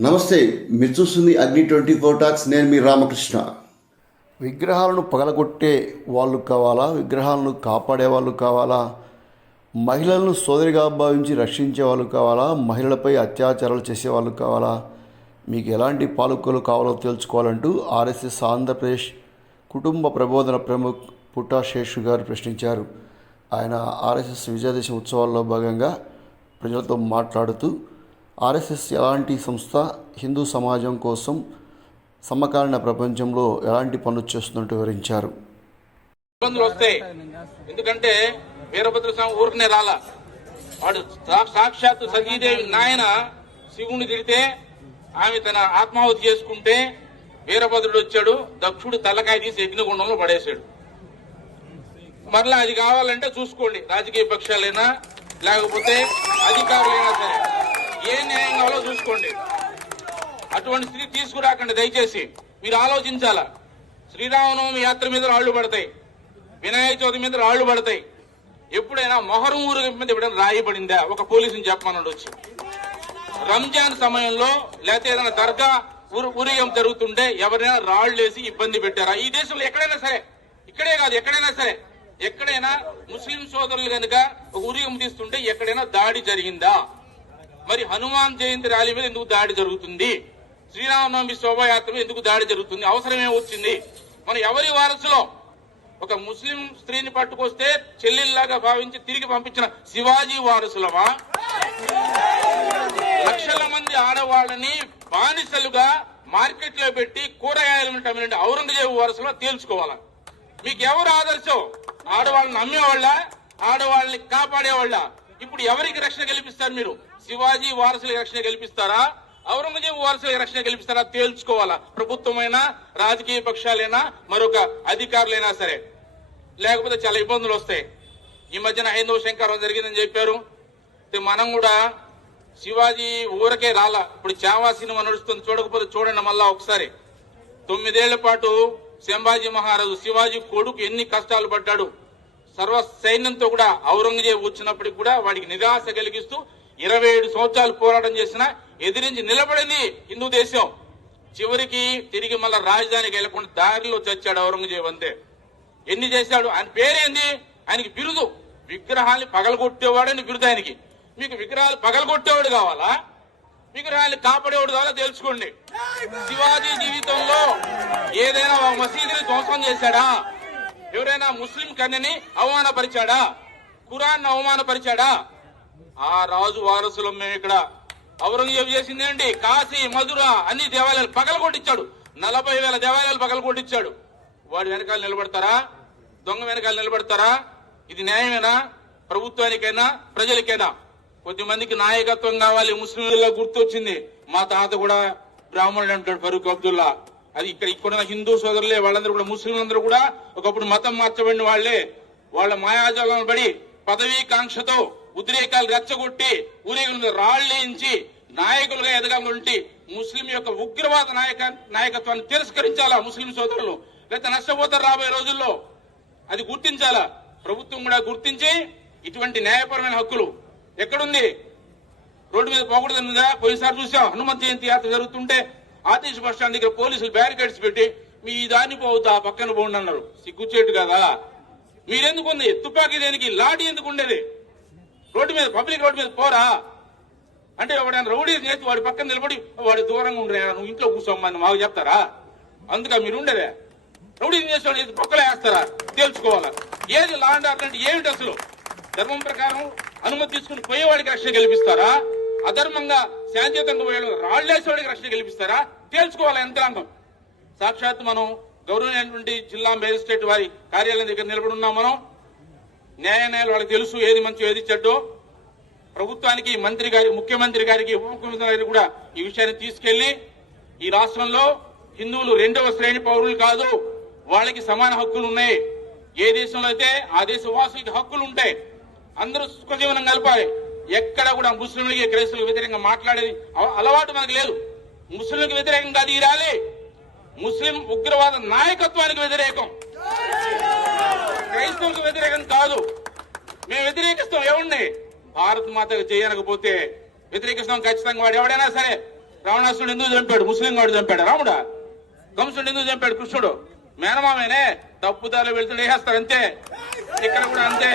నమస్తే మీరు చూస్తుంది అగ్ని ట్వంటీ ఫోర్ టాక్స్ నేను మీ రామకృష్ణ. విగ్రహాలను పగలగొట్టే వాళ్ళు కావాలా? విగ్రహాలను కాపాడే వాళ్ళు కావాలా? మహిళలను సోదరిగా భావించి రక్షించే వాళ్ళు కావాలా? మహిళలపై అత్యాచారాలు చేసే వాళ్ళు కావాలా? మీకు ఎలాంటి పాలకులు కావాలో తెలుసుకోవాలంటూ ఆర్ఎస్ఎస్ ఆంధ్రప్రదేశ్ కుటుంబ ప్రబోధన ప్రముఖ్ పుట్టా శేషు గారు ప్రశ్నించారు. ఆయన ఆర్ఎస్ఎస్ విజయదశమి ఉత్సవాల్లో భాగంగా ప్రజలతో మాట్లాడుతూ ఆర్ఎస్ఎస్ ఎలాంటి సంస్థ హిందూ సమాజం కోసం సమకాలీన ప్రపంచంలో ఎలాంటి పనులు చేస్తున్నట్టు వివరించారు? ఇబ్బందులు వస్తాయి ఎందుకంటే వీరభద్ర స్వామి ఊరికనే రాలా. వాడు సాక్షాత్ సాక్షాత్తు సతీదేవి నాయన శివుని తిడితే ఆమె తన ఆత్మాహుతి చేసుకుంటే వీరభద్రుడు వచ్చాడు దక్షుడు తలకాయ తీసి యజ్ఞగుండంలో పడేశాడు. మరలా అది కావాలంటే చూసుకోండి. రాజకీయ పక్షాలైనా లేకపోతే అధికారులైనా సరే. ఏ న్యాయం కావాలో చూసుకోండి అటువంటి స్త్రీ తీసుకురాకండి దయచేసి. మీరు ఆలోచించాలా? శ్రీరామనవమి యాత్ర మీద రాళ్ళు పడతాయి. వినాయక చవితి మీద రాళ్ళు పడతాయి. ఎప్పుడైనా మొహరం ఊరు మీద ఎప్పుడైనా రాయబడిందా? ఒక పోలీసుని చెప్పమన్నాడు వచ్చి రంజాన్ సమయంలో లేకపోతే ఏదైనా దర్గా ఊరు ఊరేగం జరుగుతుంటే ఎవరైనా రాళ్ళు వేసి ఇబ్బంది పెట్టారా? ఈ దేశంలో ఎక్కడైనా సరే ఇక్కడే కాదు ఎక్కడైనా సరే ఎక్కడైనా ముస్లిం సోదరులు కనుక ఒక ఊరేగం తీస్తుంటే ఎక్కడైనా దాడి జరిగిందా? మరి హనుమాన్ జయంతి ర్యాలీ మీద ఎందుకు దాడి జరుగుతుంది? శ్రీరామనవమి శోభాయాత్ర మీద ఎందుకు దాడి జరుగుతుంది? అవసరమే వచ్చింది. మనం ఎవరి వారసులో? ఒక ముస్లిం స్త్రీని పట్టుకొస్తే చెల్లెల్లాగా భావించి తిరిగి పంపించిన శివాజీ వారసులమా? లక్షల మంది ఆడవాళ్ళని బానిసలుగా మార్కెట్లో పెట్టి కూరగాయలు అమ్మిన ఔరంగజేబు వారసులో తేల్చుకోవాలా? మీకు ఎవరు ఆదర్శం? ఆడవాళ్ళని అమ్మేవాళ్ళ ఆడవాళ్ళని కాపాడేవాళ్ళ? ఇప్పుడు ఎవరికి రక్షణ కల్పిస్తారు మీరు? శివాజీ వారసులకు రక్షణ కల్పిస్తారా ఔరంగజేబు వారసులకు రక్షణ కల్పిస్తారా తేల్చుకోవాలా. ప్రభుత్వమైనా రాజకీయ పక్షాలైనా మరొక అధికారులైనా సరే. లేకపోతే చాలా ఇబ్బందులు వస్తాయి. ఈ మధ్యన హైందవ శంకరం జరిగిందని చెప్పారు. మనం కూడా శివాజీ ఊరకే రాలా. ఇప్పుడు చావా సినిమా నడుస్తుంది. చూడకపోతే చూడండి మళ్ళా ఒకసారి. తొమ్మిదేళ్ళ పాటు శంభాజీ మహారాజు శివాజీ కొడుకు ఎన్ని కష్టాలు పడ్డాడు. సర్వ సైన్యంతో కూడా ఔరంగజేబు వచ్చినప్పటికి కూడా వాడికి నిరాశ కలిగిస్తూ ఇరవై ఏడు సంవత్సరాలు పోరాటం చేసిన ఎదిరించి నిలబడింది హిందూ దేశం. చివరికి తిరిగి మళ్ళా రాజధానికి వెళ్ళకుండా దారిలో చచ్చాడు ఔరంగజేబు అంతే. ఎన్ని చేశాడు? ఆయన పేరేంది? ఆయనకి బిరుదు. విగ్రహాన్ని పగలగొట్టేవాడని బిరుదు ఆయనకి. మీకు విగ్రహాలు పగలగొట్టేవాడు కావాలా? విగ్రహాన్ని కాపాడేవాడు కావాలా తెలుసుకోండి. శివాజీ జీవితంలో ఏదైనా ఒక మసీదుని ధ్వంసం చేశాడా? ఎవరైనా ముస్లిం కన్యని అవమానపరిచాడా? ఖురాన్ అవమానపరిచాడా? ఆ రాజు వారసులం మేము ఇక్కడ ఔరంగజేబు చేసిందేంటి కాశీ మధుర అన్ని దేవాలయాలు పగలగొట్టించాడు. నలభై వేల దేవాలయాలు పగలగొట్టించాడు. వాడు వెనకాల నిలబడతారా? దొంగ వెనకాల నిలబడతారా? ఇది న్యాయమేనా? ప్రభుత్వానికైనా? ప్రజలకైనా? కొద్దిమందికి నాయకత్వం కావాలి ముస్లింలలో గుర్తొచ్చింది. మా తాత కూడా బ్రాహ్మణుడు అంటాడు ఫరూక్ అబ్దుల్లా. అది ఇక్కడ ఇక్కడ హిందూ సోదరులే వాళ్ళందరూ కూడా ముస్లింలందరూ కూడా ఒకప్పుడు మతం మార్చబడిన వాళ్ళే వాళ్ళ మాయాజాలం పడి పదవీ కాంక్షతో ఉద్రేకాలు రెచ్చగొట్టి ఉరేగులను రాళ్ళేయించి నాయకులుగా ఎదగాలంటే ముస్లిం యొక్క ఉగ్రవాద నాయక నాయకత్వాన్ని తిరస్కరించాలా ముస్లిం సోదరులు? లేకపోతే నష్టపోతారు రాబోయే రోజుల్లో? అది గుర్తించాలా? ప్రభుత్వం కూడా గుర్తించి ఇటువంటి న్యాయపరమైన హక్కులు ఎక్కడుంది? రోడ్డు మీద పోకూడదు పోయినసారి చూసాం హనుమంత్ జయంతి యాత్ర జరుగుతుంటే ఆతిష్ బస్ స్టాండ్ దగ్గర పోలీసులు బ్యారికేడ్స్ పెట్టి మీ దాన్ని పోవద్దు ఆ పక్కన పోండి అన్నారు. సిగ్గుచేటు కదా? మీరెందుకు ఉంది తుపాకీ దేనికి? లాఠీ ఎందుకు ఉండేది? రోడ్డు మీద పబ్లిక్ రోడ్డు మీద పోరా. అంటే ఎవడైనా రౌడీ చేసి వాడి పక్కన నిలబడి వాడు దూరంగా ఉండరే నువ్వు ఇంట్లో కూర్చోమని మాకు చెప్తారా? అందుక మీరు ఉండేదే. రౌడీ చేసి పక్కలో వేస్తారా? తేల్చుకోవాలా? ఏది లాండ్ ఆర్డర్ అంటే ఏమిటి అసలు? ధర్మం ప్రకారం అనుమతి తీసుకుని పోయేవాడికి రక్షణ కల్పిస్తారా? అధర్మంగా శాంతియుతంగా పోయేవాడు రాళ్ళేసేవాడికి రక్షణ కల్పిస్తారా? తేల్చుకోవాలా యంత్రాంగం సాక్షాత్ మనం గౌరవమైనటువంటి జిల్లా మేజిస్ట్రేట్ వారి కార్యాలయం దగ్గర నిలబడి ఉన్నాం మనం. న్యాయ వాళ్ళకి తెలుసు ఏది మంచి ఏది చెడ్డో. ప్రభుత్వానికి మంత్రి గారి ముఖ్యమంత్రి గారికి ఉప ముఖ్యమంత్రి గారికి కూడా ఈ విషయాన్ని తీసుకెళ్ళి ఈ రాష్ట్రంలో హిందువులు రెండవ శ్రేణి పౌరులు కాదు వాళ్ళకి సమాన హక్కులు ఉన్నాయి. ఏ దేశంలో అయితే ఆ దేశ వాసులకి హక్కులు ఉంటాయి అందరూ సుఖజీవనం కలపాలి ఎక్కడ కూడా ముస్లింలకి క్రైస్తవులకు వ్యతిరేకంగా మాట్లాడేది అలవాటు మనకు లేదు. ముస్లింలకు వ్యతిరేకంగా అది ముస్లిం ఉగ్రవాద నాయకత్వానికి వ్యతిరేకం. క్రైస్తవులకు వ్యతిరేకం కాదు. మేము వ్యతిరేకిస్తాం ఎవరిని? భారత్ మాతకు చేయనకపోతే వ్యతిరేకిస్తాం ఖచ్చితంగా వాడు ఎవడైనా సరే. రావణాసుడు ఎందుకు చంపాడు? ముస్లిం వాడు చంపాడు? రాముడా? కంసుడు ఎందుకు చంపాడు? కృష్ణుడు? మేనమామేనే? తప్పుదారులు వెళ్తుండే వేసేస్తారు అంతే. ఇక్కడ కూడా అంతే.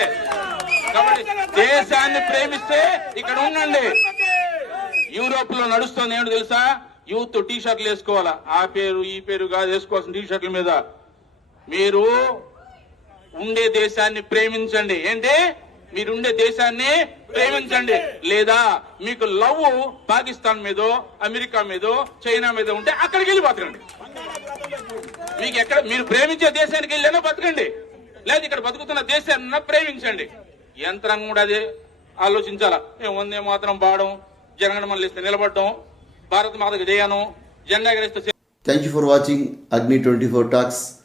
కాబట్టి దేశాన్ని ప్రేమిస్తే ఇక్కడ ఉండండి. యూరోప్లో నడుస్తుంది ఏంటో తెలుసా? యూత్ టీ షర్ట్లు వేసుకోవాలా? ఆ పేరు ఈ పేరు కాదు వేసుకోవాల్సిన టీ షర్ట్ల మీద. మీరు ఉండే దేశాన్ని ప్రేమించండి. ఏంటి? మీరుండే దేశాన్ని ప్రేమించండి. లేదా మీకు లవ్ పాకిస్తాన్ మీదో అమెరికా మీదో చైనా మీద ఉంటే అక్కడికి వెళ్ళి బతకండి. మీకు ఎక్కడ మీరు ప్రేమించే దేశానికి వెళ్ళినా బతకండి. లేదా ఇక్కడ బతుకుతున్న దేశాన్ని ప్రేమించండి. యంత్రాంగం కూడా అదే ఆలోచించాలా? ఏముంది మాత్రం పాడడం జనగణ మళ్ళీ నిలబడడం భారత మాతకు జయాను జెండా thank you for watching Agni twenty four talks